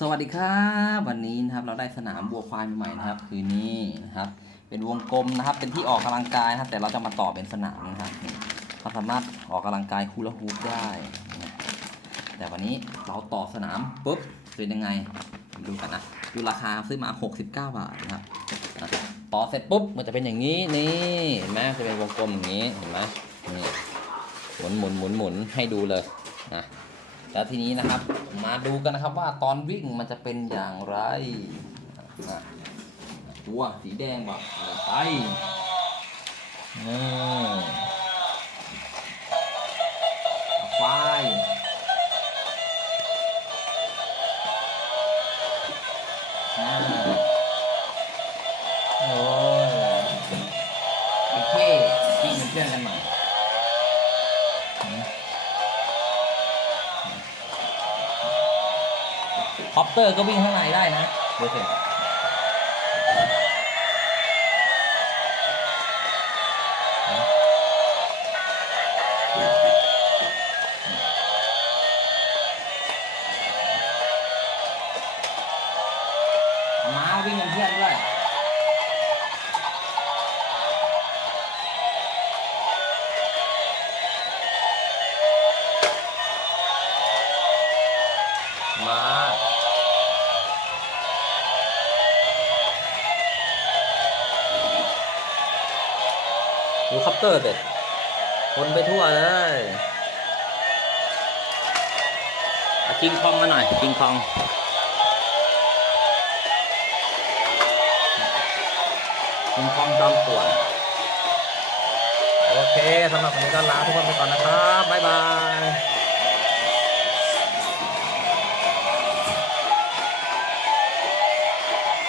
สวัสดีครับวันนี้นะครับเราได้สนามบัวควายใหม่ๆนะครับ คือนี่นะครับ เป็นวงกลมนะครับ เป็นที่ออกกำลังกายนะครับ แต่เราจะมาต่อเป็นสนามนะครับเราสามารถออกกำลังกายคูลาฮูปได้ แต่วันนี้เราต่อสนามปุ๊บเป็นยังไงดูกันนะดูราคาซื้อมา 69 บาทนะครับต่อเสร็จปุ๊บมันจะเป็นอย่างนี้นี่เห็นไหมจะเป็นวงกลมอย่างนี้เห็นไหมนี่หมุนหมุนหมุนหมุนให้ดูเลยนะ แล้วทีนี้นะครับ มาดูกันนะครับว่าตอนวิ่งมันจะเป็นอย่างไรอะวัวสีแดงแบบไปอืมควายอ่าโอ้ยโอเควิ่งเป็นเพื่อนกันหน่ คอปเตอร์ก็วิ่งข้างในได้นะดูสิม้าวิ่งเป็นเพื่อนด้วยมา ดูคัปเตอร์เด็ดวนไปทั่วเลยเอากิงคองมาหน่อยกิงคองกิงคองจอมป่วน โอเคสำหรับวันนี้ก็ลาทุกคนไปก่อนนะครับบ๊ายบาย